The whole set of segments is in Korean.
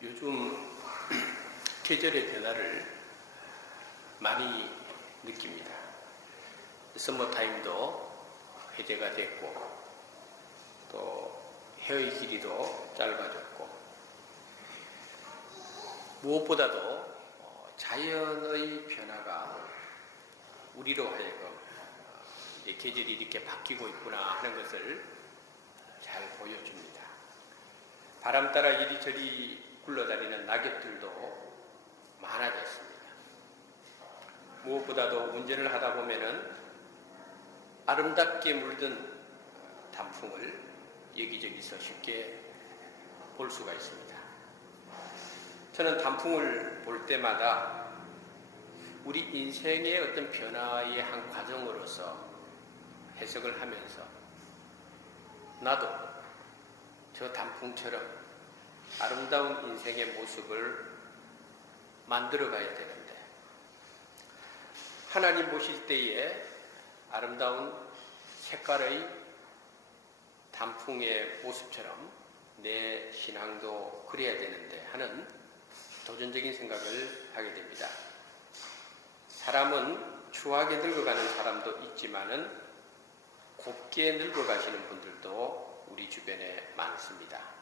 요즘 계절의 변화를 많이 느낍니다. 서머타임도 해제가 됐고, 또 해의 길이도 짧아졌고, 무엇보다도 자연의 변화가 우리로 하여금 계절이 이렇게 바뀌고 있구나 하는 것을 잘 보여줍니다. 바람 따라 이리저리 굴러다니는 낙엽들도 많아졌습니다. 무엇보다도 운전을 하다 보면은 아름답게 물든 단풍을 여기저기서 쉽게 볼 수가 있습니다. 저는 단풍을 볼 때마다 우리 인생의 어떤 변화의 한 과정으로서 해석을 하면서 나도 저 단풍처럼 아름다운 인생의 모습을 만들어 가야 되는데, 하나님 보실 때에 아름다운 색깔의 단풍의 모습처럼 내 신앙도 그래야 되는데 하는 도전적인 생각을 하게 됩니다. 사람은 추하게 늙어가는 사람도 있지만은 곱게 늙어가시는 분들도 우리 주변에 많습니다.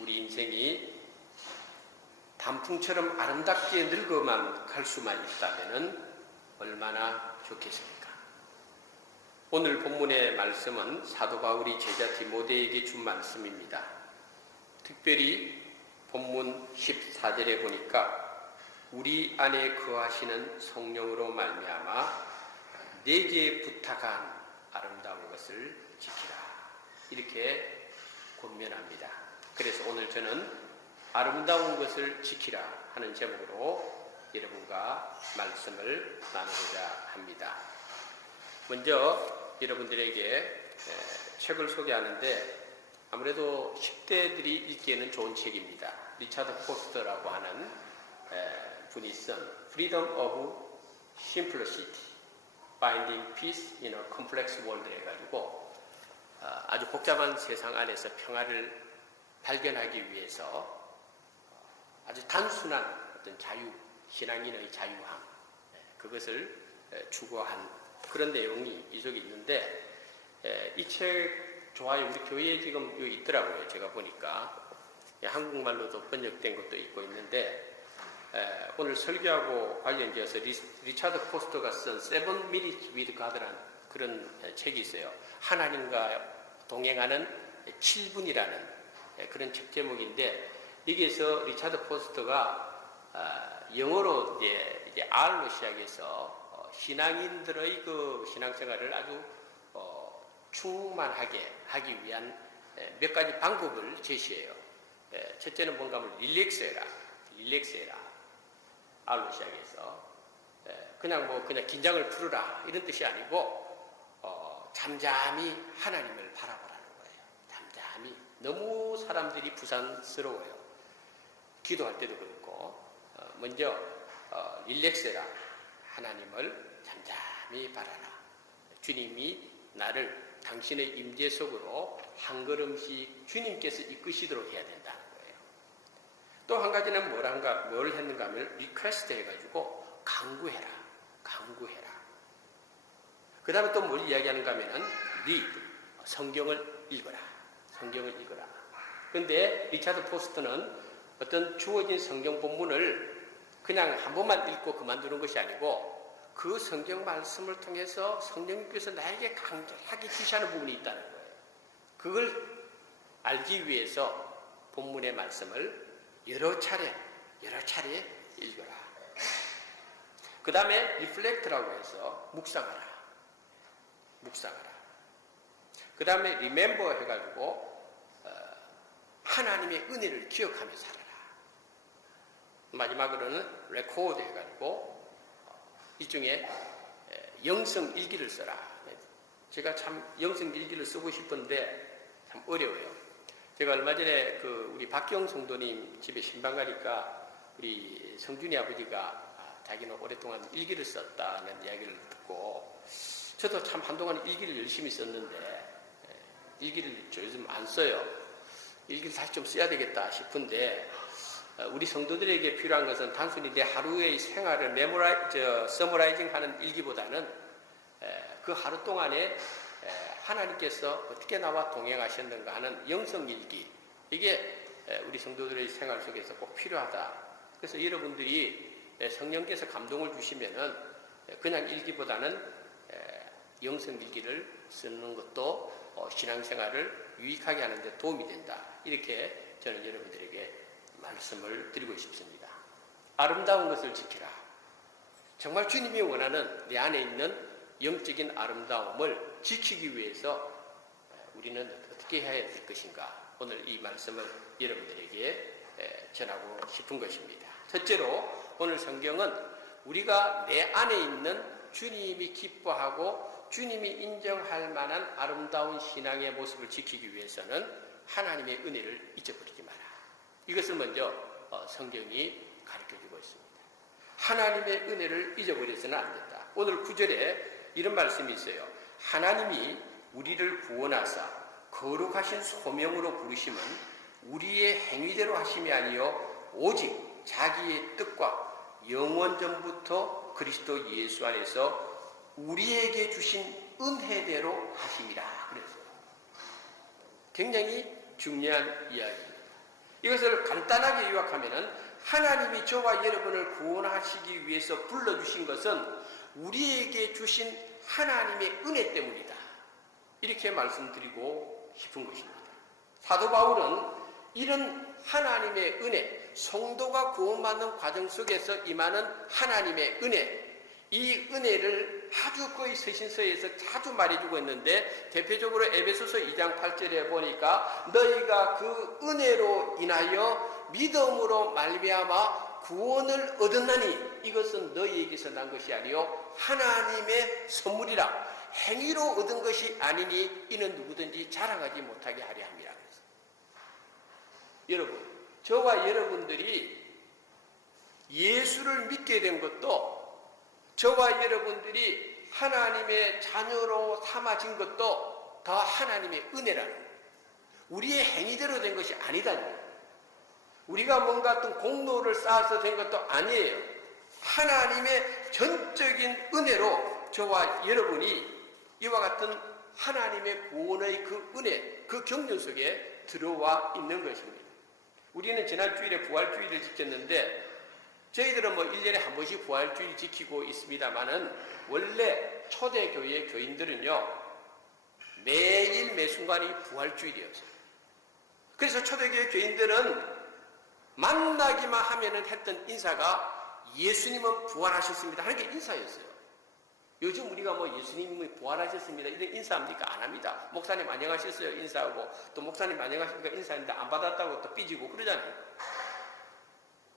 우리 인생이 단풍처럼 아름답게 늙어만 갈 수만 있다면 얼마나 좋겠습니까? 오늘 본문의 말씀은 사도 바울이 제자 디모데에게 준 말씀입니다. 특별히 본문 14절에 보니까 우리 안에 거하시는 성령으로 말미암아 내게 부탁한 아름다운 것을 지키라, 이렇게 권면합니다. 그래서 오늘 저는 아름다운 것을 지키라 하는 제목으로 여러분과 말씀을 나누고자 합니다. 먼저 여러분들에게 책을 소개하는데 아무래도 10대들이 읽기에는 좋은 책입니다. 리차드 포스터라고 하는 분이 쓴 Freedom of Simplicity, Finding Peace in a Complex World 해가지고 아주 복잡한 세상 안에서 평화를 발견하기 위해서 아주 단순한 어떤 자유, 신앙인의 자유함, 그것을 추구한 그런 내용이 이 속에 있는데, 이 책 좋아요. 우리 교회에 지금 여기 있더라고요. 제가 보니까 한국말로도 번역된 것도 있고 있는데, 오늘 설교하고 관련지어서 리차드 포스터가 쓴 7 Minutes with God라는 그런 책이 있어요. 하나님과 동행하는 7분이라는 그런 책 제목인데, 여기에서 리차드 포스터가 영어로 이제 R로 시작해서 신앙인들의 그 신앙생활을 아주 충만하게 하기 위한 몇 가지 방법을 제시해요. 첫째는 뭔가 하면 릴렉스해라. R로 시작해서 그냥 긴장을 풀어라 이런 뜻이 아니고 잠잠히 하나님을 바라보라는 거예요. 잠잠히. 너무 사람들이 부산스러워요. 기도할 때도 그렇고 먼저 릴렉스해라. 하나님을 잠잠히 바라라. 주님이 나를 당신의 임재 속으로 한 걸음씩 주님께서 이끄시도록 해야 된다는 거예요. 또 한 가지는 뭘 했는가 하면 리퀘스트 해가지고 강구해라. 그 다음에 또 뭘 이야기하는가 하면은 read, 성경을 읽어라. 그런데 리차드 포스터는 어떤 주어진 성경 본문을 그냥 한 번만 읽고 그만두는 것이 아니고 그 성경 말씀을 통해서 성령님께서 나에게 강렬하게 지시하는 부분이 있다는 거예요. 그걸 알기 위해서 본문의 말씀을 여러 차례 읽어라. 그 다음에 reflect라고 해서 묵상하라. 그 다음에 remember 해가지고 하나님의 은혜를 기억하며 살아라. 마지막으로는 record 해가지고 일종의 영성 일기를 써라. 제가 참 영성 일기를 쓰고 싶은데 참 어려워요. 제가 얼마 전에 우리 박경 성도님 집에 신방 가니까 우리 성준이 아버지가 자기는 오랫동안 일기를 썼다는 이야기를 듣고, 저도 참 한동안 일기를 열심히 썼는데 일기를 요즘 안 써요. 일기를 다시 좀 써야 되겠다 싶은데 우리 성도들에게 필요한 것은 단순히 내 하루의 생활을 서머라이징하는 일기보다는 그 하루 동안에 하나님께서 어떻게 나와 동행하셨는가 하는 영성일기, 이게 우리 성도들의 생활 속에서 꼭 필요하다. 그래서 여러분들이 성령께서 감동을 주시면은 그냥 일기보다는 영성일기를 쓰는 것도 신앙생활을 유익하게 하는 데 도움이 된다. 이렇게 저는 여러분들에게 말씀을 드리고 싶습니다. 아름다운 것을 지키라. 정말 주님이 원하는 내 안에 있는 영적인 아름다움을 지키기 위해서 우리는 어떻게 해야 될 것인가, 오늘 이 말씀을 여러분들에게 전하고 싶은 것입니다. 첫째로 오늘 성경은 우리가 내 안에 있는 주님이 기뻐하고 주님이 인정할 만한 아름다운 신앙의 모습을 지키기 위해서는 하나님의 은혜를 잊어버리지 마라. 이것을 먼저 성경이 가르쳐주고 있습니다. 하나님의 은혜를 잊어버려서는 안 된다. 오늘 9절에 이런 말씀이 있어요. 하나님이 우리를 구원하사 거룩하신 소명으로 부르심은 우리의 행위대로 하심이 아니요 오직 자기의 뜻과 영원전부터 그리스도 예수 안에서 우리에게 주신 은혜대로 하심이라 그랬어요. 굉장히 중요한 이야기입니다. 이것을 간단하게 요약하면은 하나님이 저와 여러분을 구원하시기 위해서 불러주신 것은 우리에게 주신 하나님의 은혜 때문이다. 이렇게 말씀드리고 싶은 것입니다. 사도 바울은 이런 하나님의 은혜, 성도가 구원받는 과정 속에서 임하는 하나님의 은혜, 이 은혜를 아주 거의 서신서에서 자주 말해주고 있는데, 대표적으로 에베소서 2장 8절에 보니까 너희가 그 은혜로 인하여 믿음으로 말미암아 구원을 얻었나니 이것은 너희에게서 난 것이 아니요 하나님의 선물이라. 행위로 얻은 것이 아니니 이는 누구든지 자랑하지 못하게 하려 함이라. 여러분, 저와 여러분들이 예수를 믿게 된 것도, 저와 여러분들이 하나님의 자녀로 삼아진 것도 다 하나님의 은혜라는 거예요. 우리의 행위대로 된 것이 아니다니. 우리가 뭔가 어떤 공로를 쌓아서 된 것도 아니에요. 하나님의 전적인 은혜로 저와 여러분이 이와 같은 하나님의 구원의 그 은혜, 그 경륜 속에 들어와 있는 것입니다. 우리는 지난 주일에 부활주일을 지켰는데, 저희들은 1년에 한 번씩 부활주일 지키고 있습니다만은, 원래 초대교회 교인들은요, 매일 매순간이 부활주일이었어요. 그래서 초대교회 교인들은 만나기만 하면은 했던 인사가 예수님은 부활하셨습니다 하는 게 인사였어요. 요즘 우리가 예수님이 부활하셨습니다 이런 인사합니까? 안 합니다. 목사님 안녕하셨어요 인사하고, 또 목사님 안녕하십니까 인사했는데 안 받았다고 또 삐지고 그러잖아요.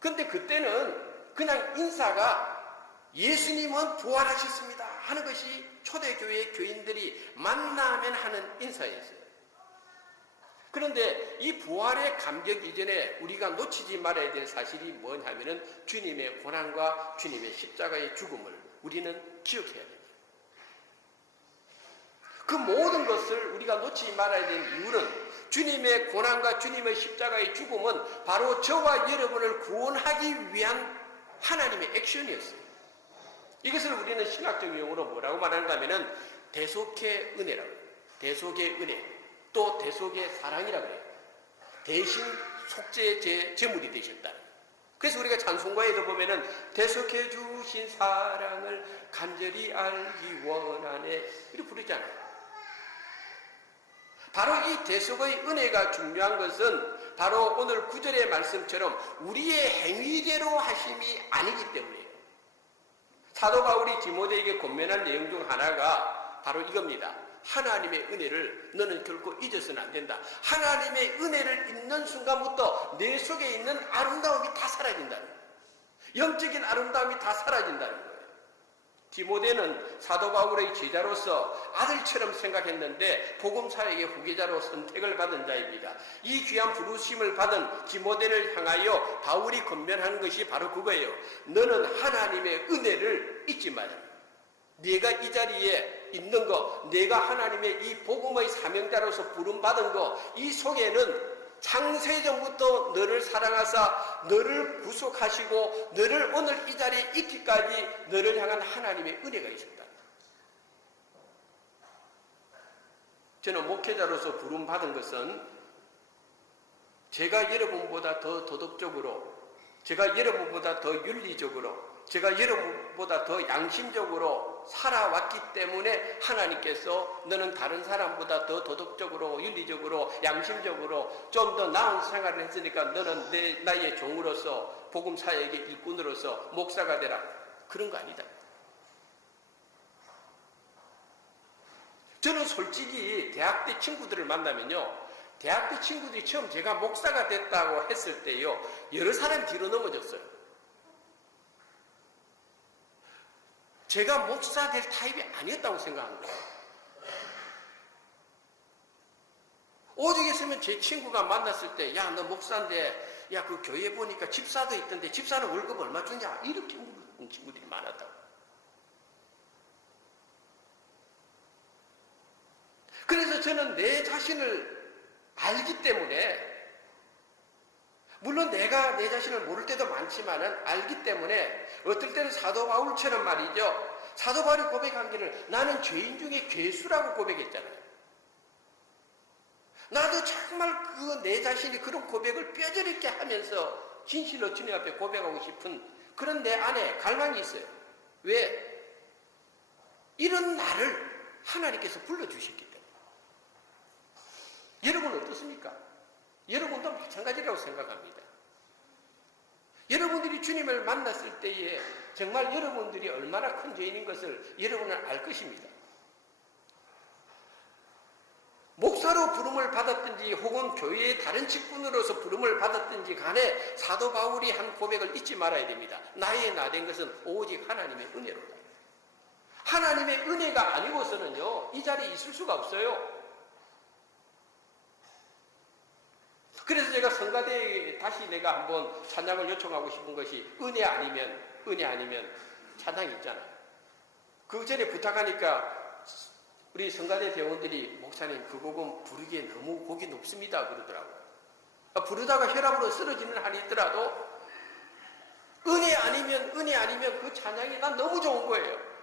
근데 그때는 그냥 인사가 예수님은 부활하셨습니다 하는 것이 초대교회 교인들이 만나면 하는 인사였어요. 그런데 이 부활의 감격 이전에 우리가 놓치지 말아야 될 사실이 뭐냐면은 주님의 고난과 주님의 십자가의 죽음을 우리는 기억해야 됩니다. 그 모든 것을 우리가 놓치지 말아야 되는 이유는 주님의 고난과 주님의 십자가의 죽음은 바로 저와 여러분을 구원하기 위한 하나님의 액션이었어요. 이것을 우리는 신학적 용어로 뭐라고 말하는가 하면은 대속의 은혜라고 해요. 대속의 은혜, 또 대속의 사랑이라고 해요. 대신 속죄의 제물이 되셨다. 그래서 우리가 찬송가에도 보면은 대속해 주신 사랑을 간절히 알기 원하네 이렇게 부르잖아요. 바로 이 대속의 은혜가 중요한 것은 바로 오늘 9절의 말씀처럼 우리의 행위대로 하심이 아니기 때문이에요. 사도 바울이 디모데에게 권면한 내용 중 하나가 바로 이겁니다. 하나님의 은혜를 너는 결코 잊어서는 안 된다. 하나님의 은혜를 잊는 순간부터 내 속에 있는 아름다움이 다 사라진다는 거예요. 영적인 아름다움이 다 사라진다는 거예요. 디모데는 사도 바울의 제자로서 아들처럼 생각했는데 복음사역의 후계자로 선택을 받은 자입니다. 이 귀한 부르심을 받은 디모데를 향하여 바울이 권면하는 것이 바로 그거예요. 너는 하나님의 은혜를 잊지 마라. 네가 이 자리에 있는 거, 내가 하나님의 이 복음의 사명자로서 부름받은 거, 이 속에는 창세전부터 너를 사랑하사 너를 구속하시고 너를 오늘 이 자리에 있기까지 너를 향한 하나님의 은혜가 있었다. 저는 목회자로서 부름받은 것은 제가 여러분보다 더 도덕적으로, 제가 여러분보다 더 윤리적으로, 제가 여러분보다 더 양심적으로 살아왔기 때문에 하나님께서 너는 다른 사람보다 더 도덕적으로, 윤리적으로, 양심적으로 좀 더 나은 생활을 했으니까 너는 내 나의 종으로서 복음사역의 일꾼으로서 목사가 되라. 그런 거 아니다. 저는 솔직히 대학 때 친구들을 만나면요, 대학 때 친구들이 처음 제가 목사가 됐다고 했을 때요, 여러 사람 뒤로 넘어졌어요. 제가 목사 될 타입이 아니었다고 생각한 거예요. 오직 있으면 제 친구가 만났을 때, 야, 너 목사인데, 야, 그 교회 보니까 집사도 있던데, 집사는 월급 얼마 주냐? 이렇게 물어보는 친구들이 많았다고. 그래서 저는 내 자신을 알기 때문에, 물론 내가 내 자신을 모를 때도 많지만은 알기 때문에 어떨 때는 사도 바울처럼 말이죠. 사도 바울이 고백한 길을 나는 죄인 중에 괴수라고 고백했잖아요. 나도 정말 그 내 자신이 그런 고백을 뼈저리게 하면서 진실로 주님 앞에 고백하고 싶은 그런 내 안에 갈망이 있어요. 왜? 이런 나를 하나님께서 불러주셨기 때문에. 여러분 어떻습니까? 여러분도 마찬가지라고 생각합니다. 여러분들이 주님을 만났을 때에 정말 여러분들이 얼마나 큰 죄인인 것을 여러분은 알 것입니다. 목사로 부름을 받았든지 혹은 교회의 다른 직분으로서 부름을 받았든지 간에 사도 바울이 한 고백을 잊지 말아야 됩니다. 나의 나 된 것은 오직 하나님의 은혜로다. 하나님의 은혜가 아니고서는요, 이 자리에 있을 수가 없어요. 그래서 제가 성가대에 다시 내가 한번 찬양을 요청하고 싶은 것이 은혜 아니면 찬양이 있잖아요. 그 전에 부탁하니까 우리 성가대 대원들이 목사님 그 곡은 부르기에 너무 곡이 높습니다 그러더라고요. 부르다가 혈압으로 쓰러지는 한이 있더라도 은혜 아니면 그 찬양이 난 너무 좋은 거예요.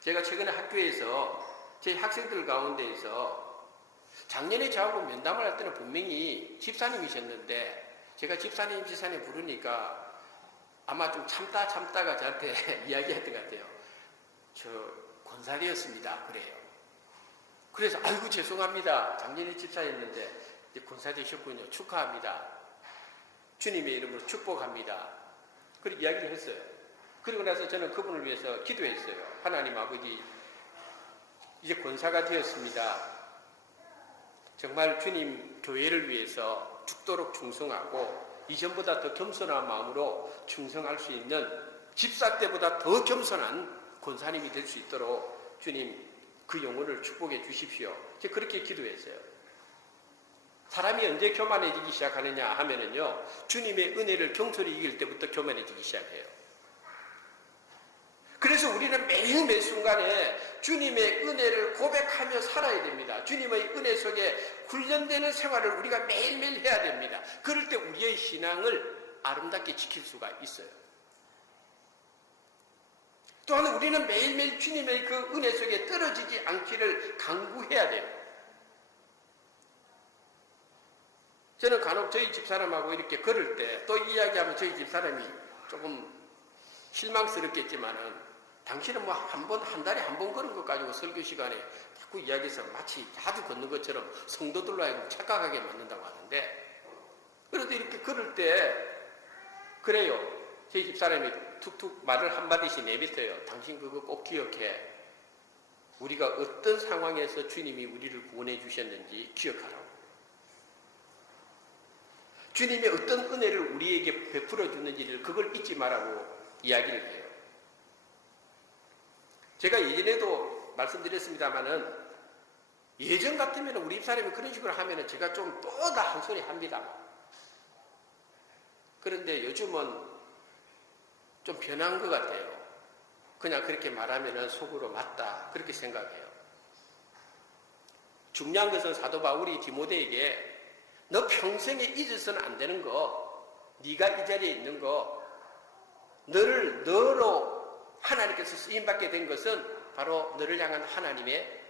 제가 최근에 학교에서 제 학생들 가운데에서 작년에 저하고 면담을 할 때는 분명히 집사님이셨는데 제가 집사님 부르니까 아마 좀 참다가 저한테 이야기했던 것 같아요. 저 권사되었습니다. 그래요. 그래서 아이고 죄송합니다. 작년에 집사였는데 이제 권사되셨군요. 축하합니다. 주님의 이름으로 축복합니다. 그렇게 이야기를 했어요. 그리고 나서 저는 그분을 위해서 기도했어요. 하나님 아버지, 이제 권사가 되었습니다. 정말 주님 교회를 위해서 죽도록 충성하고 이전보다 더 겸손한 마음으로 충성할 수 있는 집사 때보다 더 겸손한 권사님이 될 수 있도록 주님 그 영혼을 축복해 주십시오. 제가 그렇게 기도했어요. 사람이 언제 교만해지기 시작하느냐 하면은요, 주님의 은혜를 경솔히 이길 때부터 교만해지기 시작해요. 그래서 우리는 매일매 순간에 주님의 은혜를 고백하며 살아야 됩니다. 주님의 은혜 속에 훈련되는 생활을 우리가 매일매일 해야 됩니다. 그럴 때 우리의 신앙을 아름답게 지킬 수가 있어요. 또한 우리는 매일매일 주님의 그 은혜 속에 떨어지지 않기를 강구해야 돼요. 저는 간혹 저희 집사람하고 이렇게 걸을 때 또 이야기하면 저희 집사람이 조금 실망스럽겠지만은 당신은 뭐 한 달에 한 번 걸은 것 가지고 설교 시간에 자꾸 이야기해서 마치 자주 걷는 것처럼 성도들로 하여금 착각하게 만든다고 하는데, 그래도 이렇게 걸을 때 그래요. 저희 집사람이 툭툭 말을 한마디씩 내뱉어요. 당신 그거 꼭 기억해. 우리가 어떤 상황에서 주님이 우리를 구원해 주셨는지 기억하라고. 주님의 어떤 은혜를 우리에게 베풀어 주는지를 그걸 잊지 말라고 이야기를 해요. 제가 예전에도 말씀드렸습니다마는 예전 같으면 우리 집사람이 그런 식으로 하면은 제가 좀 또 다 한 소리 합니다. 그런데 요즘은 좀 변한 것 같아요. 그냥 그렇게 말하면은 속으로 맞다 그렇게 생각해요. 중요한 것은 사도 바울이 디모데에게 너 평생에 잊어서는 안 되는 거, 네가 이 자리에 있는 거, 너로 하나님께서 쓰임받게 된 것은 바로 너를 향한 하나님의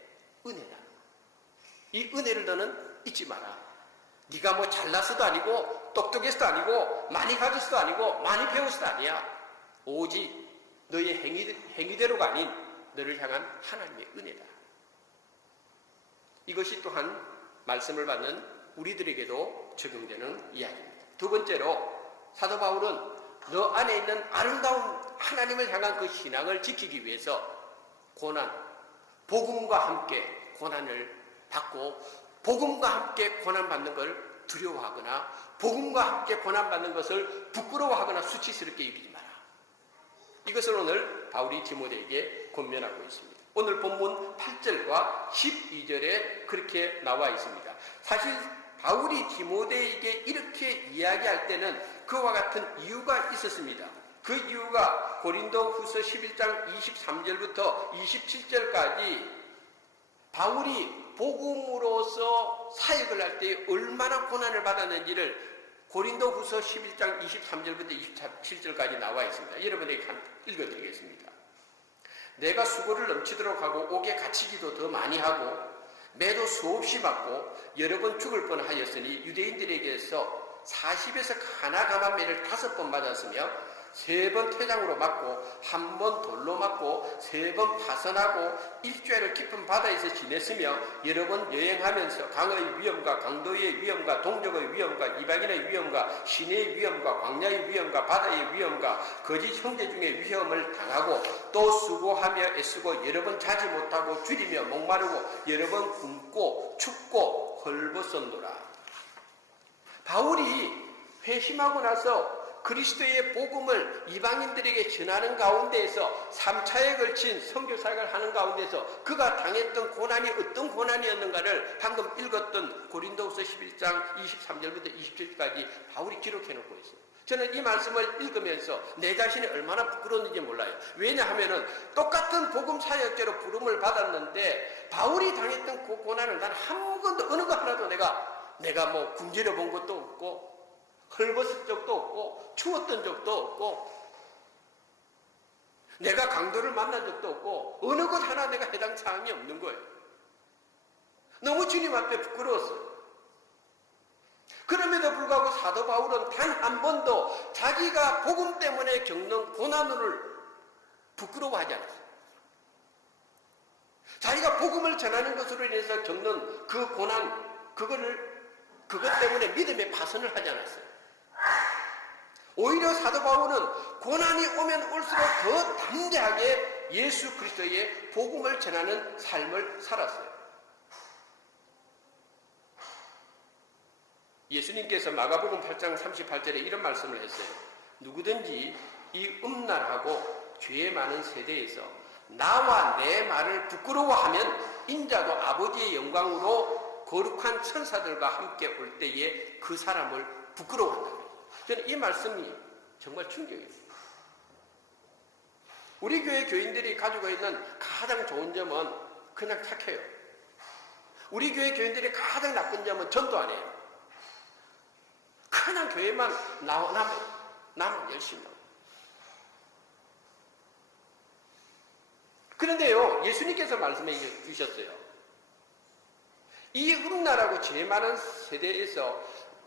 은혜다. 이 은혜를 너는 잊지 마라. 네가 뭐 잘나서도 아니고 똑똑해서도 아니고 많이 가져서도 아니고 많이 배워서도 아니야. 오직 너의 행위대로가 아닌 너를 향한 하나님의 은혜다. 이것이 또한 말씀을 받는 우리들에게도 적용되는 이야기입니다. 두 번째로 사도 바울은 너 안에 있는 아름다운 하나님을 향한 그 신앙을 지키기 위해서 고난, 복음과 함께 고난을 받고 복음과 함께 고난받는 걸 두려워하거나 복음과 함께 고난받는 것을 부끄러워하거나 수치스럽게 여기지 마라. 이것을 오늘 바울이 디모데에게 권면하고 있습니다. 오늘 본문 8절과 12절에 그렇게 나와 있습니다. 사실 바울이 디모데에게 이렇게 이야기할 때는 그와 같은 이유가 있었습니다. 그 이유가 고린도 후서 11장 23절부터 27절까지 바울이 복음으로서 사역을 할 때 얼마나 고난을 받았는지를 고린도 후서 11장 23절부터 27절까지 나와 있습니다. 여러분에게 읽어드리겠습니다. 내가 수고를 넘치도록 하고 옥에 갇히기도 더 많이 하고 매도 수없이 맞고 여러 번 죽을 뻔하였으니 유대인들에게서 40에서 가나감한 매를 5번 맞았으며 3번 퇴장으로 맞고 1번 돌로 맞고 3번 파선하고 일주일을 깊은 바다에서 지냈으며 여러 번 여행하면서 강의 위험과 강도의 위험과 동족의 위험과 이방인의 위험과 시내의 위험과 광야의 위험과 바다의 위험과 거짓 형제 중에 위험을 당하고 또 수고하며 애쓰고 여러 번 자지 못하고 줄이며 목마르고 여러 번 굶고 춥고 헐벗었노라. 바울이 회심하고 나서 그리스도의 복음을 이방인들에게 전하는 가운데에서 3차에 걸친 선교사역을 하는 가운데서 그가 당했던 고난이 어떤 고난이었는가를 방금 읽었던 고린도후서 11장 23절부터 27절까지 바울이 기록해 놓고 있어요. 저는 이 말씀을 읽으면서 내 자신이 얼마나 부끄러웠는지 몰라요. 왜냐하면 똑같은 복음 사역자로 부름을 받았는데 바울이 당했던 그 고난을 난 한 번도 어느 거 하나도 내가 뭐 굶주려 본 것도 없고 헐벗은 적도 없고 추웠던 적도 없고 내가 강도를 만난 적도 없고 어느 것 하나 내가 해당 사항이 없는 거예요. 너무 주님 앞에 부끄러웠어요. 그럼에도 불구하고 사도 바울은 단 한 번도 자기가 복음 때문에 겪는 고난을 부끄러워하지 않았어요. 자기가 복음을 전하는 것으로 인해서 겪는 그 고난, 그것 때문에 믿음의 파선을 하지 않았어요. 오히려 사도 바울은 고난이 오면 올수록 더 담대하게 예수 그리스도의 복음을 전하는 삶을 살았어요. 예수님께서 마가복음 8장 38절에 이런 말씀을 했어요. 누구든지 이 음란하고 죄 많은 세대에서 나와 내 말을 부끄러워하면 인자도 아버지의 영광으로 거룩한 천사들과 함께 올 때에 그 사람을 부끄러워한다. 저는 이 말씀이 정말 충격이었어요. 우리 교회 교인들이 가지고 있는 가장 좋은 점은 그냥 착해요. 우리 교회 교인들이 가장 나쁜 점은 전도 안 해요. 그냥 교회만 나면 열심히 나와요. 그런데요, 예수님께서 말씀해 주셨어요. 이 음란하고 죄 많은 세대에서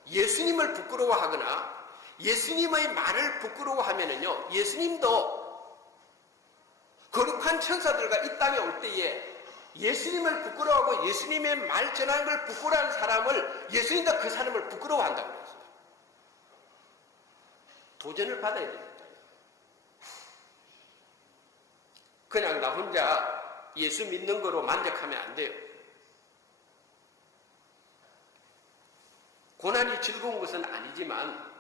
예수님을 부끄러워하거나 예수님의 말을 부끄러워하면은요, 예수님도 거룩한 천사들과 이 땅에 올 때에 예수님을 부끄러워하고 예수님의 말 전하는 걸 부끄러워하는 사람을 예수님도 그 사람을 부끄러워한다고 그랬어요. 도전을 받아야 됩니다. 그냥 나 혼자 예수 믿는 거로 만족하면 안 돼요. 고난이 즐거운 것은 아니지만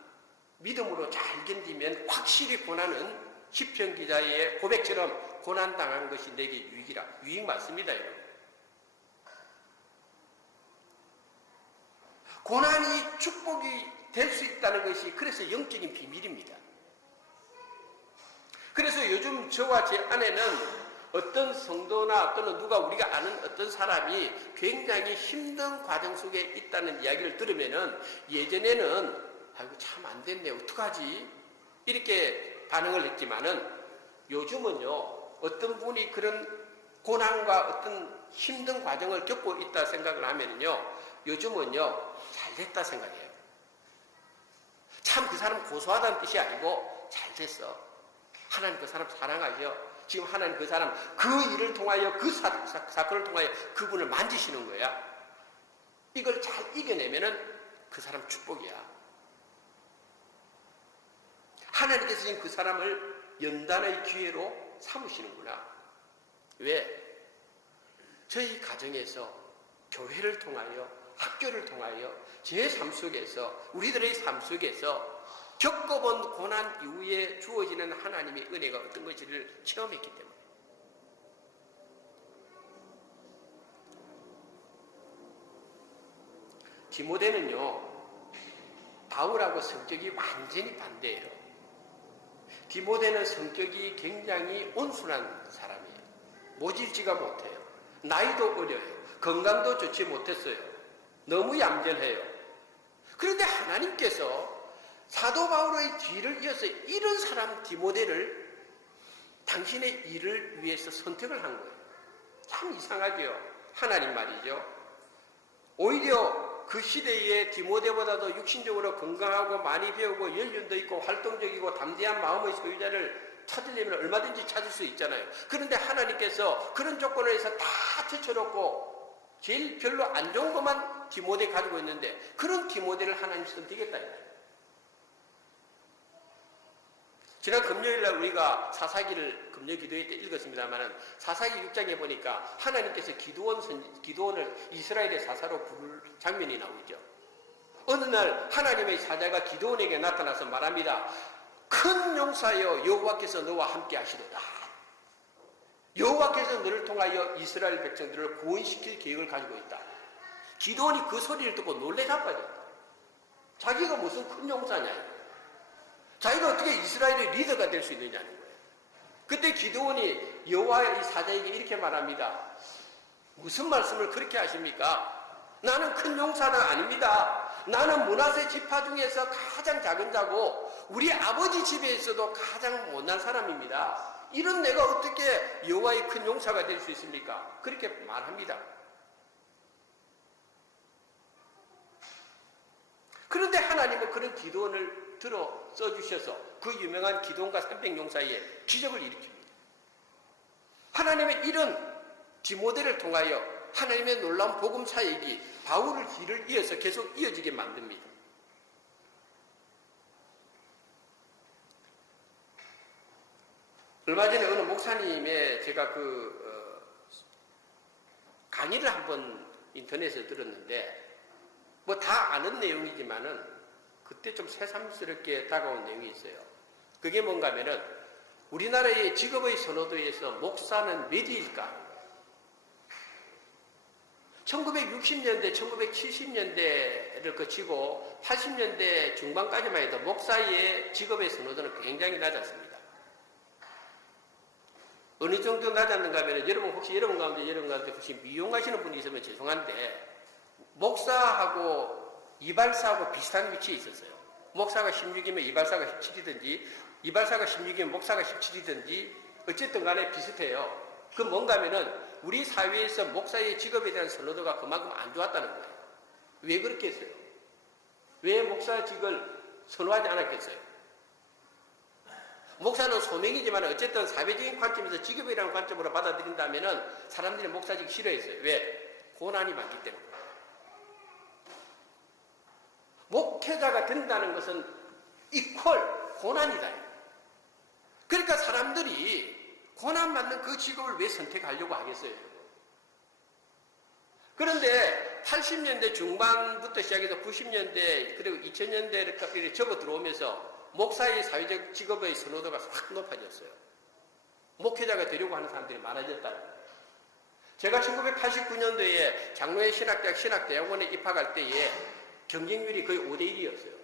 믿음으로 잘 견디면 확실히 고난은 시편 기자의 고백처럼 고난당한 것이 내게 유익이라. 유익 맞습니다, 여러분. 고난이 축복이 될 수 있다는 것이 그래서 영적인 비밀입니다. 그래서 요즘 저와 제 아내는 어떤 성도나 또는 누가 우리가 아는 어떤 사람이 굉장히 힘든 과정 속에 있다는 이야기를 들으면은 예전에는 아이고 참 안 됐네 어떡하지 이렇게 반응을 했지만은 요즘은요 어떤 분이 그런 고난과 어떤 힘든 과정을 겪고 있다 생각을 하면요 요즘은요 잘 됐다 생각해요. 참 그 사람 고소하다는 뜻이 아니고 잘 됐어. 하나님 그 사람 사랑하죠. 지금 하나님 그 사람 그 일을 통하여 그 사건을 통하여 그분을 만지시는 거야. 이걸 잘 이겨내면은 그 사람 축복이야. 하나님께서 지금 그 사람을 연단의 기회로 삼으시는구나. 왜? 저희 가정에서 교회를 통하여 학교를 통하여 제 삶 속에서 우리들의 삶 속에서 겪어본 고난 이후에 주어지는 하나님의 은혜가 어떤 것인지를 체험했기 때문에 디모데는요 바울하고 성격이 완전히 반대예요. 디모데는 성격이 굉장히 온순한 사람이에요. 모질지가 못해요. 나이도 어려요. 건강도 좋지 못했어요. 너무 얌전해요. 그런데 하나님께서 사도 바울의 뒤를 이어서 이런 사람 디모데를 당신의 일을 위해서 선택을 한 거예요. 참 이상하죠. 하나님 말이죠. 오히려 그 시대에 디모데보다도 육신적으로 건강하고 많이 배우고 연륜도 있고 활동적이고 담대한 마음의 소유자를 찾으려면 얼마든지 찾을 수 있잖아요. 그런데 하나님께서 그런 조건에서 다 제쳐놓고 제일 별로 안 좋은 것만 디모데 가지고 있는데 그런 디모데를 하나님 선택했다. 지난 금요일날 우리가 사사기를 금요 기도회 때 읽었습니다만 사사기 6장에 보니까 하나님께서 기드온을 이스라엘의 사사로 부를 장면이 나오죠. 어느 날 하나님의 사자가 기드온에게 나타나서 말합니다. 큰 용사여 여호와께서 너와 함께 하시도다. 여호와께서 너를 통하여 이스라엘 백성들을 구원시킬 계획을 가지고 있다. 기드온이 그 소리를 듣고 놀래 자빠졌다. 자기가 무슨 큰 용사냐. 자기가 어떻게 이스라엘의 리더가 될 수 있느냐는 거예요. 그때 기드온이 여호와의 사자에게 이렇게 말합니다. 무슨 말씀을 그렇게 하십니까? 나는 큰 용사는 아닙니다. 나는 므낫세 지파 중에서 가장 작은 자고 우리 아버지 집에 있어도 가장 못난 사람입니다. 이런 내가 어떻게 여호와의 큰 용사가 될 수 있습니까? 그렇게 말합니다. 그런데 하나님은 그런 기드온을 들어 써주셔서 그 유명한 기드온과 300용 사이에 기적을 일으킵니다. 하나님의 이런 디모데를 통하여 하나님의 놀라운 복음 사역이 바울의 길을 이어서 계속 이어지게 만듭니다. 얼마 전에 어느 목사님의 제가 강의를 한번 인터넷에서 들었는데 뭐 다 아는 내용이지만은 그때 좀 새삼스럽게 다가온 내용이 있어요. 그게 뭔가 하면은 우리나라의 직업의 선호도에서 목사는 몇일까? 1960년대, 1970년대를 거치고 80년대 중반까지만 해도 목사의 직업의 선호도는 굉장히 낮았습니다. 어느 정도 낮았는가 하면 여러분 가운데 혹시 미용하시는 분이 있으면 죄송한데 목사하고 이발사하고 비슷한 위치에 있었어요. 목사가 16이면 이발사가 17이든지 이발사가 16이면 목사가 17이든지 어쨌든 간에 비슷해요. 그 뭔가 하면은 우리 사회에서 목사의 직업에 대한 선호도가 그만큼 안 좋았다는 거예요. 왜 그렇게 했어요? 왜 목사직을 선호하지 않았겠어요? 목사는 소명이지만 어쨌든 사회적인 관점에서 직업이라는 관점으로 받아들인다면은 사람들이 목사직 싫어했어요. 왜? 고난이 많기 때문에. 목회자가 된다는 것은 이퀄 고난이다. 그러니까 사람들이 고난받는 그 직업을 왜 선택하려고 하겠어요? 그런데 80년대 중반부터 시작해서 90년대 그리고 2000년대를 접어 들어오면서 목사의 사회적 직업의 선호도가 확 높아졌어요. 목회자가 되려고 하는 사람들이 많아졌다는 거예요. 제가 1989년도에 장로회 신학대학 신학대학원에 입학할 때에 경쟁률이 거의 5대1이었어요.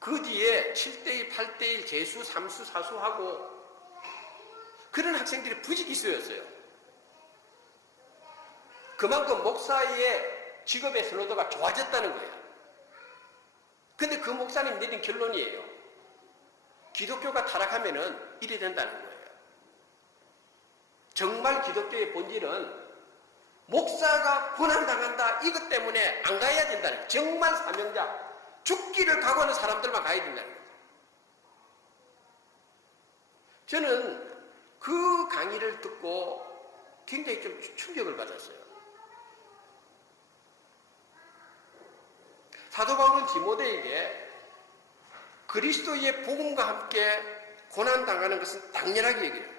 그 뒤에 7대1, 8대1 재수, 삼수, 사수하고 그런 학생들이 부지기수였어요. 그만큼 목사의 직업의 선호도가 좋아졌다는 거예요. 근데 그 목사님 내린 결론이에요. 기독교가 타락하면은 이래 된다는 거예요. 정말 기독교의 본질은 목사가 고난당한다 이것 때문에 안 가야 된다는 거예요. 정말 사명자, 죽기를 각오하는 사람들만 가야 된다는 거예요. 저는 그 강의를 듣고 굉장히 좀 충격을 받았어요. 사도 바울은 디모데에게 그리스도의 복음과 함께 고난당하는 것은 당연하게 얘기해요.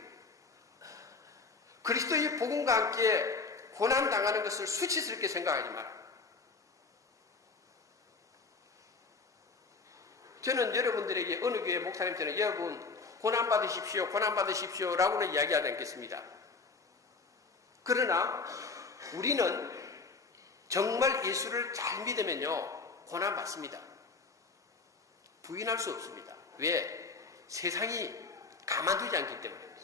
그리스도의 복음과 함께 고난당하는 것을 수치스럽게 생각하지 마라. 저는 여러분들에게 어느 교회 목사님처럼 여러분 고난받으십시오, 고난받으십시오 라고는 이야기하지 않겠습니다. 그러나 우리는 정말 예수를 잘 믿으면요 고난받습니다. 부인할 수 없습니다. 왜? 세상이 가만두지 않기 때문입니다.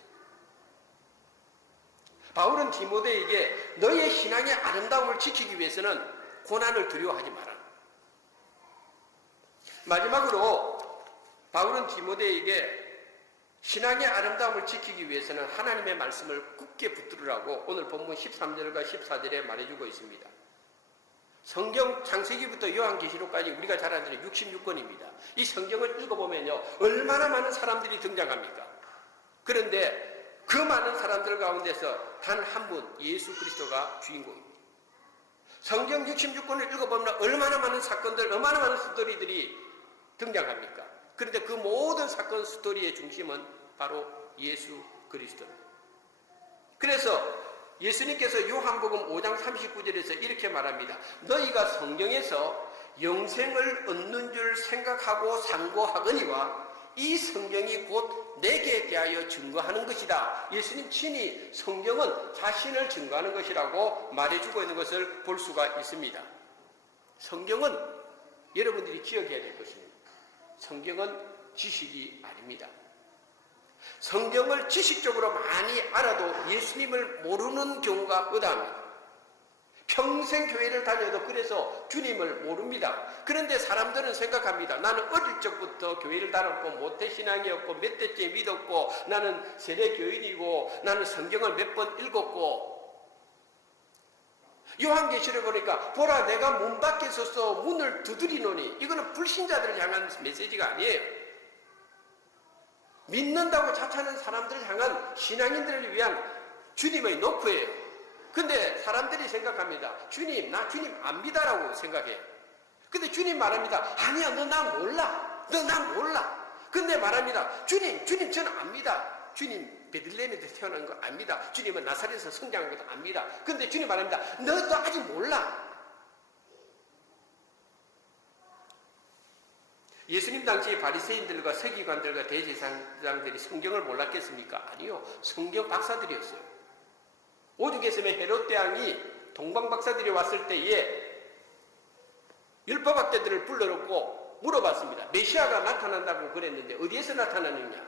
바울은 디모데에게 너의 신앙의 아름다움을 지키기 위해서는 고난을 두려워하지 마라. 마지막으로 바울은 디모데에게 신앙의 아름다움을 지키기 위해서는 하나님의 말씀을 굳게 붙들으라고 오늘 본문 13절과 14절에 말해주고 있습니다. 성경 창세기부터 요한계시록까지 우리가 잘 아는 66권입니다. 이 성경을 읽어보면요 얼마나 많은 사람들이 등장합니까? 그런데 그 많은 사람들 가운데서 단 한 분 예수 그리스도가 주인공입니다. 성경 66권을 읽어보면 얼마나 많은 사건들, 얼마나 많은 스토리들이 등장합니까? 그런데 그 모든 사건 스토리의 중심은 바로 예수 그리스도입니다. 그래서 예수님께서 요한복음 5장 39절에서 이렇게 말합니다. 너희가 성경에서 영생을 얻는 줄 생각하고 상고하거니와 이 성경이 곧 내게 대하여 증거하는 것이다. 예수님 친히 성경은 자신을 증거하는 것이라고 말해주고 있는 것을 볼 수가 있습니다. 성경은 여러분들이 기억해야 될 것입니다. 성경은 지식이 아닙니다. 성경을 지식적으로 많이 알아도 예수님을 모르는 경우가 허다합니다. 평생 교회를 다녀도 그래서 주님을 모릅니다. 그런데 사람들은 생각합니다. 나는 어릴 적부터 교회를 다녔고 모태신앙이었고 몇 대째 믿었고 나는 세례교인이고 나는 성경을 몇 번 읽었고 요한계시를 보니까 보라 내가 문 밖에 서서 문을 두드리노니 이거는 불신자들을 향한 메시지가 아니에요. 믿는다고 자처하는 사람들을 향한 신앙인들을 위한 주님의 노크예요. 근데 사람들이 생각합니다. 주님, 나 주님 안 믿어라고 생각해요. 근데 주님 말합니다. 아니야, 너 나 몰라. 너 나 몰라. 근데 말합니다. 주님 저는 안 믿어. 주님 베들레헴에서 태어난 거 압니다. 주님은 나사렛에서 성장한 것도 압니다. 근데 주님 말합니다. 너도 아직 몰라. 예수님 당시 바리새인들과 서기관들과 대제사장들이 성경을 몰랐겠습니까? 아니요. 성경 박사들이었어요. 오죽했으면 헤롯 대왕이 동방 박사들이 왔을 때에 율법학자들을 불러놓고 물어봤습니다. 메시아가 나타난다고 그랬는데 어디에서 나타나느냐?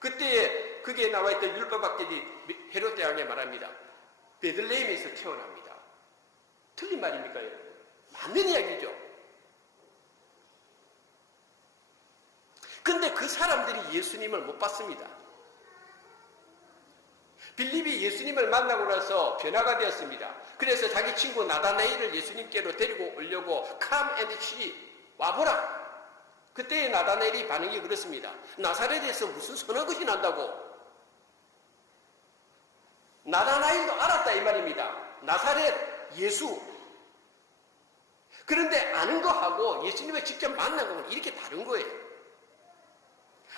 그때에 그게 나와있던 율법학자들이 헤롯 대왕에 말합니다. 베들레헴에서 태어납니다. 틀린 말입니까, 여러분? 맞는 이야기죠. 근데 그 사람들이 예수님을 못 봤습니다. 빌립이 예수님을 만나고 나서 변화가 되었습니다. 그래서 자기 친구 나다나엘을 예수님께로 데리고 오려고 Come and see, 와보라. 그때 나다나엘이 반응이 그렇습니다. 나사렛에서 무슨 선한 것이 난다고. 나다나엘도 알았다 이 말입니다. 나사렛 예수. 그런데 아는 거하고 예수님을 직접 만난 거는 이렇게 다른 거예요.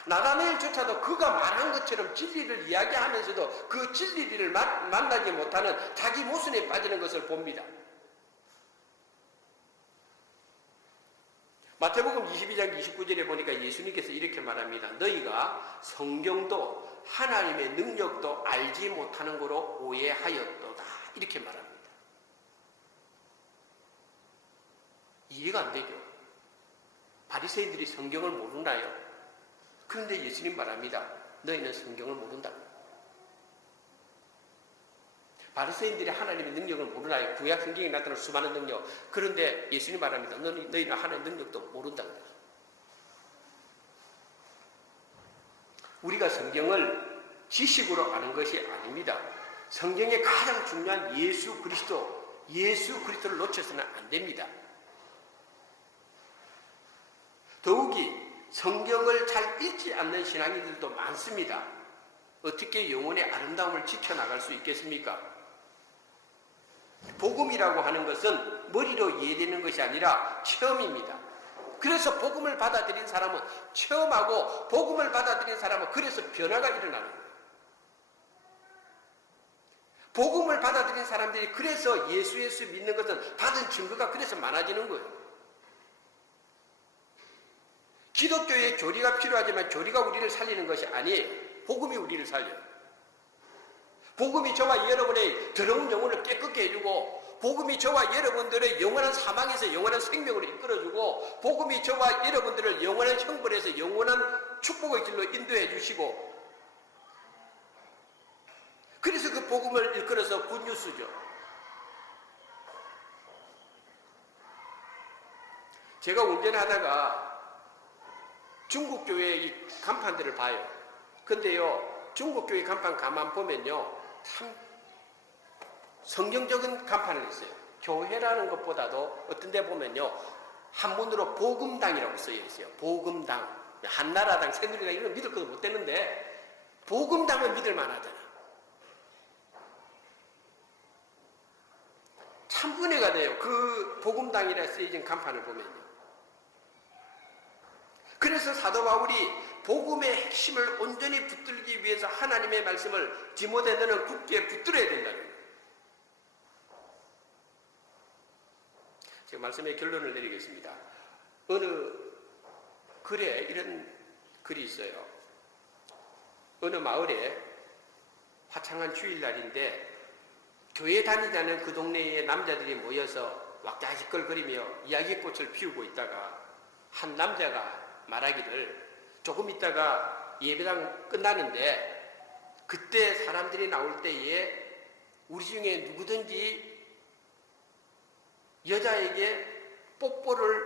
나다나엘조차도 그가 말한 것처럼 진리를 이야기하면서도 그 진리를 만나지 못하는 자기 모순에 빠지는 것을 봅니다. 마태복음 22장 29절에 보니까 예수님께서 이렇게 말합니다. 너희가 성경도 하나님의 능력도 알지 못하는 거로 오해하였도다. 이렇게 말합니다. 이해가 안 되죠. 바리새인들이 성경을 모르나요? 그런데 예수님 말합니다. 너희는 성경을 모른다. 바리새인들이 하나님의 능력을 모르나요? 구약 성경에 나타난 수많은 능력. 그런데 예수님 말합니다. 너희는 하나님의 능력도 모른다. 우리가 성경을 지식으로 아는 것이 아닙니다. 성경의 가장 중요한 예수 그리스도를 놓쳐서는 안 됩니다. 더욱이 성경을 잘 읽지 않는 신앙인들도 많습니다. 어떻게 영혼의 아름다움을 지켜나갈 수 있겠습니까? 복음이라고 하는 것은 머리로 이해되는 것이 아니라 체험입니다. 그래서 복음을 받아들인 사람은 체험하고 복음을 받아들인 사람은 그래서 변화가 일어나는 거예요. 복음을 받아들인 사람들이 그래서 예수 믿는 것은 받은 증거가 그래서 많아지는 거예요. 기독교의 교리가 필요하지만 교리가 우리를 살리는 것이 아니에요. 복음이 우리를 살려요. 복음이 저와 여러분의 더러운 영혼을 깨끗게 해주고, 복음이 저와 여러분들의 영원한 사망에서 영원한 생명으로 이끌어주고, 복음이 저와 여러분들을 영원한 형벌에서 영원한 축복의 길로 인도해 주시고, 그래서 그 복음을 일컬어서 굿뉴스죠. 제가 운전하다가 중국 교회 이 간판들을 봐요. 근데요, 중국 교회 간판 가만 보면요, 참 성경적인 간판을 있어요. 교회라는 것보다도 어떤 데 보면요, 한문으로 복음당이라고 쓰여 있어요. 복음당. 한나라당, 새누리당 이런 거 믿을 것도 못 되는데 복음당은 믿을 만하잖아. 참 은혜가 돼요. 그 복음당이라 쓰여진 간판을 보면요. 그래서 사도 바울이 복음의 핵심을 온전히 붙들기 위해서 하나님의 말씀을 디모데 너는 굳게 붙들어야 된다는 거예요. 제가 말씀의 결론을 내리겠습니다. 어느 글에 이런 글이 있어요. 어느 마을에 화창한 주일날인데 교회 다니자는 그 동네의 남자들이 모여서 왁자지껄거리며 이야기꽃을 피우고 있다가 한 남자가 말하기를 조금 있다가 예배당 끝나는데 그때 사람들이 나올 때에 우리 중에 누구든지 여자에게 뽀뽀를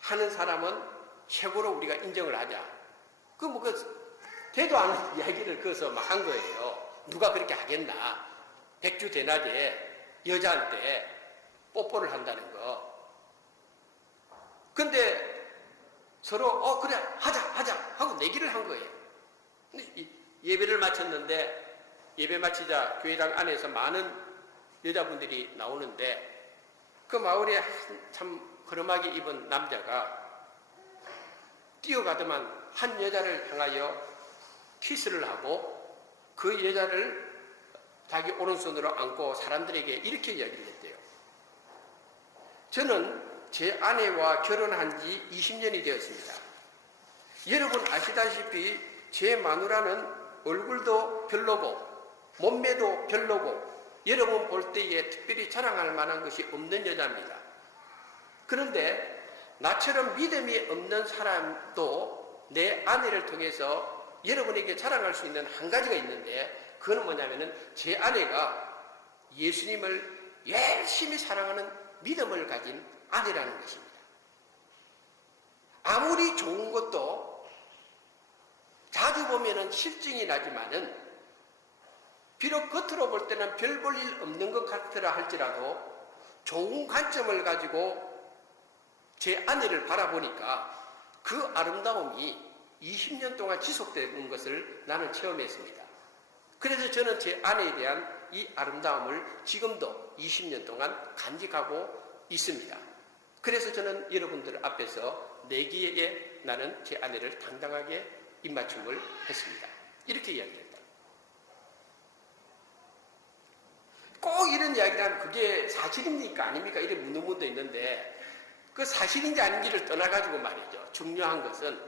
하는 사람은 최고로 우리가 인정을 하자. 대도 않은 이야기를 그어서 막 한 거예요. 누가 그렇게 하겠나. 백주대낮에 여자한테 뽀뽀를 한다는 거. 근데 서로 그래 하자 하고 내기를 한 거예요. 예배를 마쳤는데 예배 마치자 교회당 안에서 많은 여자분들이 나오는데 그 마을에 참 허름하게 입은 남자가 뛰어가더만 한 여자를 향하여 키스를 하고 그 여자를 자기 오른손으로 안고 사람들에게 이렇게 이야기를 했대요. 저는 제 아내와 결혼한 지 20년이 되었습니다. 여러분 아시다시피 제 마누라는 얼굴도 별로고 몸매도 별로고 여러분 볼 때에 특별히 자랑할 만한 것이 없는 여자입니다. 그런데 나처럼 믿음이 없는 사람도 내 아내를 통해서 여러분에게 자랑할 수 있는 한 가지가 있는데 그건 뭐냐면은 제 아내가 예수님을 열심히 사랑하는 믿음을 가진 아내라는 것입니다. 아무리 좋은 것도 자주 보면은 실증이 나지만은 비록 겉으로 볼 때는 별 볼 일 없는 것 같으라 할지라도 좋은 관점을 가지고 제 아내를 바라보니까 그 아름다움이 20년 동안 지속되는 것을 나는 체험했습니다. 그래서 저는 제 아내에 대한 이 아름다움을 지금도 20년 동안 간직하고 있습니다. 그래서 저는 여러분들 앞에서 내기에 나는 제 아내를 당당하게 입맞춤을 했습니다. 이렇게 이야기했다. 꼭 이런 이야기를 하면 그게 사실입니까 아닙니까 이런 묻는 분도 있는데 그 사실인지 아닌지를 떠나가지고 말이죠. 중요한 것은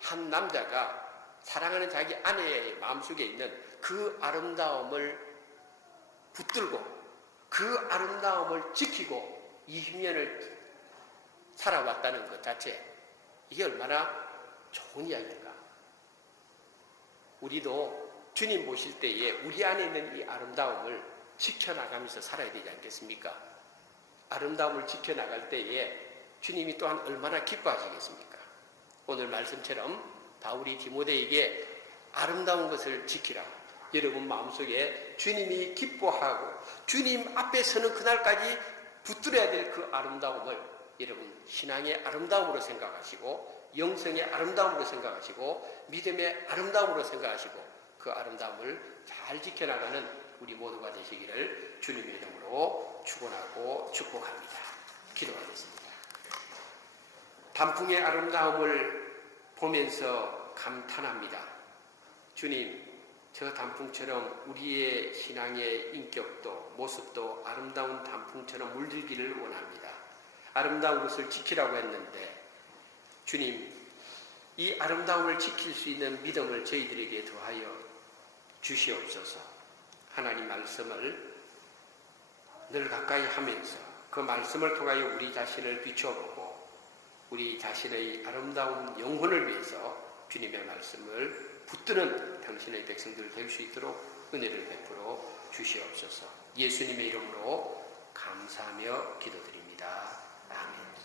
한 남자가 사랑하는 자기 아내의 마음속에 있는 그 아름다움을 붙들고 그 아름다움을 지키고 20년을 살아왔다는 것 자체. 이게 얼마나 좋은 이야기인가. 우리도 주님 모실 때에 우리 안에 있는 이 아름다움을 지켜나가면서 살아야 되지 않겠습니까? 아름다움을 지켜나갈 때에 주님이 또한 얼마나 기뻐하시겠습니까? 오늘 말씀처럼 바울이 디모데에게 아름다운 것을 지키라고, 여러분 마음속에 주님이 기뻐하고 주님 앞에 서는 그날까지 붙들어야 될 그 아름다움을 여러분 신앙의 아름다움으로 생각하시고 영성의 아름다움으로 생각하시고 믿음의 아름다움으로 생각하시고 그 아름다움을 잘 지켜나가는 우리 모두가 되시기를 주님의 이름으로 축원하고 축복합니다. 기도하겠습니다. 단풍의 아름다움을 보면서 감탄합니다. 주님, 저 단풍처럼 우리의 신앙의 인격도 모습도 아름다운 단풍처럼 물들기를 원합니다. 아름다운 것을 지키라고 했는데 주님, 이 아름다움을 지킬 수 있는 믿음을 저희들에게 더하여 주시옵소서. 하나님 말씀을 늘 가까이 하면서 그 말씀을 통하여 우리 자신을 비춰보고 우리 자신의 아름다운 영혼을 위해서 주님의 말씀을 붙드는 당신의 백성들 될 수 있도록 은혜를 베풀어 주시옵소서. 예수님의 이름으로 감사하며 기도드립니다. 아멘.